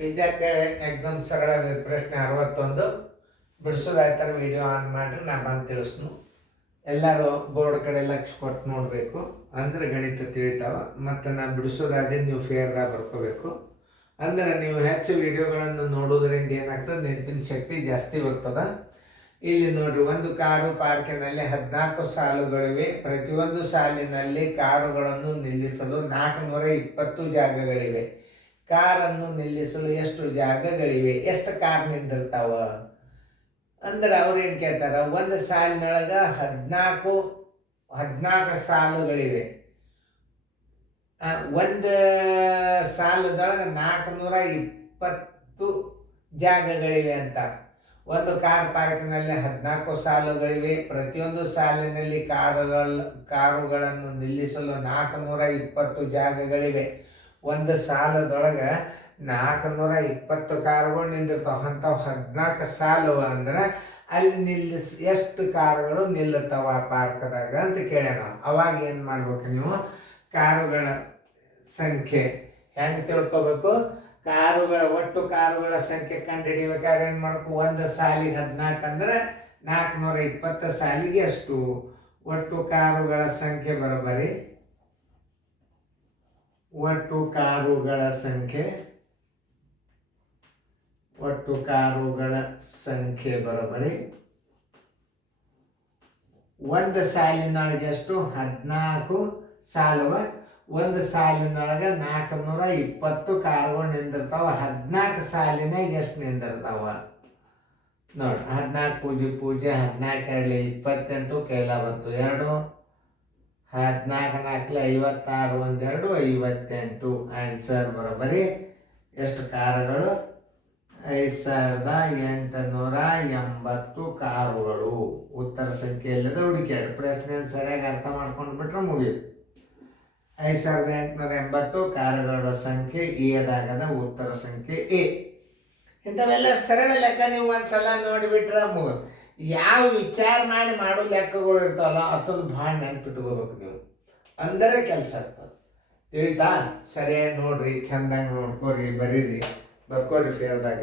ವಿದ್ಯಾರ್ಥಿಗಳೇ ಎಕ್ದಮ್ ಸರಳ ಪ್ರಶ್ನೆ 61 ಬಿಡಿಸೋದಾಯ್ತಾರೆ ವಿಡಿಯೋ ಆನ್ ಮಾಡಿರಿ ನಾ ಬಂದು ತಿಳಿಸ್ನು. ಎಲ್ಲರೂ ಬೋರ್ಡ್ ಕಡೆ ಲಕ್ಷ ಕೊಟ್ಟು ನೋಡಬೇಕು ಅಂದ್ರೆ ಗಣಿತ ತಿಳಿತಾವ. ಮತ್ತು ನಾ ಬಿಡಿಸೋದಾದ್ರೆ ನೀವು ಫೇರ್ದಾಗ ಬರ್ಕೋಬೇಕು. ಅಂದ್ರೆ ನೀವು ಹೆಚ್ಚು ವಿಡಿಯೋಗಳನ್ನು ನೋಡೋದ್ರಿಂದ ಏನಾಗ್ತದೆ, ನೆನಪಿನ ಶಕ್ತಿ ಜಾಸ್ತಿ ಬರ್ತದೆ. ಇಲ್ಲಿ ನೋಡ್ರಿ, ಒಂದು ಕಾರು ಪಾರ್ಕಿನಲ್ಲಿ 14 ಸಾಲುಗಳಿವೆ. ಪ್ರತಿಯೊಂದು ಸಾಲಿನಲ್ಲಿ ಕಾರುಗಳನ್ನು ನಿಲ್ಲಿಸಲು 420 ಜಾಗಗಳಿವೆ. ಕಾರನ್ನು ನಿಲ್ಲಿಸಲು ಎಷ್ಟು ಜಾಗಗಳಿವೆ? ಎಷ್ಟು ಕಾರ್ ನಿಂದಿರ್ತಾವ ಅಂದ್ರೆ ಅವ್ರು ಏನು ಕೇಳ್ತಾರ, ಒಂದು ಸಾಲಿನೊಳಗೆ 14 ಸಾಲುಗಳಿವೆ. ಒಂದು ಸಾಲದೊಳಗೆ 420 ಜಾಗಗಳಿವೆ ಅಂತ. ಒಂದು ಕಾರ್ ಪಾರ್ಕಿನಲ್ಲಿ 14 ಸಾಲುಗಳಿವೆ. ಪ್ರತಿಯೊಂದು ಸಾಲಿನಲ್ಲಿ ಕಾರುಗಳನ್ನು ನಿಲ್ಲಿಸಲು 420 ಜಾಗಗಳಿವೆ. ಒಂದು ಸಾಲದೊಳಗೆ 420 ಕಾರುಗಳು ನಿಂದಿರ್ತಾವ. ಅಂಥವು 14 ಸಾಲು ಅಂದ್ರೆ ಅಲ್ಲಿ ಎಷ್ಟು ಕಾರುಗಳು ನಿಲ್ಲುತ್ತಾವ ಪಾರ್ಕ್ದಾಗ ಅಂತ ಕೇಳ್ಯಾನ. ಅವಾಗ ಏನು ಮಾಡ್ಬೇಕು ನೀವು, ಕಾರುಗಳ ಸಂಖ್ಯೆ ಹೆಂಗೆ ತಿಳ್ಕೊಬೇಕು? ಒಟ್ಟು ಕಾರುಗಳ ಸಂಖ್ಯೆ ಕಂಡು ಹಿಡಿಬೇಕಾದ್ರೆ ಏನು ಮಾಡ್ಬೇಕು? ಒಂದು ಸಾಲಿಗೆ 14 ಅಂದ್ರೆ 420 ಸಾಲಿಗೆ ಎಷ್ಟು? ಒಟ್ಟು ಕಾರುಗಳ ಸಂಖ್ಯೆ ಬರೋಬ್ಬರಿ ಒಟ್ಟು ಕಾರುಗಳ ಸಂಖ್ಯೆ ಬರೋಬ್ಬರಿ ಒಂದು ಸಾಲಿನೊಳಗೆ ಎಷ್ಟು? 14 ಸಾಲುವ. ಒಂದು ಸಾಲಿನೊಳಗೆ 420 ಕಾರುಗಳು ನಿಂದಿರ್ತಾವ. 14 ಸಾಲಿನಾಗ ಎಷ್ಟು ನಿಂದಿರ್ತಾವ ನೋಡಿ. 14 ಪೂಜೆ 14 28 ಕೈಲ ಬಂತು 2. 14 56 1 2 58. ಆನ್ಸರ್ ಬರೋಬ್ಬರಿ ಎಷ್ಟು ಕಾರುಗಳು? 5880 ಕಾರುಗಳು. ಉತ್ತರ ಸಂಖ್ಯೆ ಇಲ್ಲದೆ ಹುಡುಕ್ಯಾಡು. ಪ್ರಶ್ನೆ ಸರಿಯಾಗಿ ಅರ್ಥ ಮಾಡ್ಕೊಂಡು ಬಿಟ್ರೆ ಮುಗಿಯುತ್ತೆ. 5880 ಕಾರುಗಳ ಸಂಖ್ಯೆ ಎದಾಗದ ಉತ್ತರ ಸಂಖ್ಯೆ ಎ. ಇಂಥವೆಲ್ಲ ಸರಳ ಲೆಕ್ಕ ನೀವು ಒಂದ್ಸಲ ನೋಡಿಬಿಟ್ರೆ ಮುಗಿದು. ಯಾವ ವಿಚಾರ ಮಾಡಿ ಮಾಡೋ ಲೆಕ್ಕಗಳು ಇರ್ತಾವಲ್ಲ ಅದೊಂದು ಭಾಳ ನೆನ್ಪಿಟ್ಕೋಬೇಕು ನೀವು, ಅಂದರೆ ಕೆಲಸ ಆಗ್ತದೆ. ತಿಳಿತಾ? ಸರಿಯಾಗಿ ನೋಡ್ರಿ, ಚಂದಾಗಿ ನೋಡ್ಕೋರಿ, ಬರೀರಿ, ಬರ್ಕೋರಿ ಫೇರ್ದಾಗ.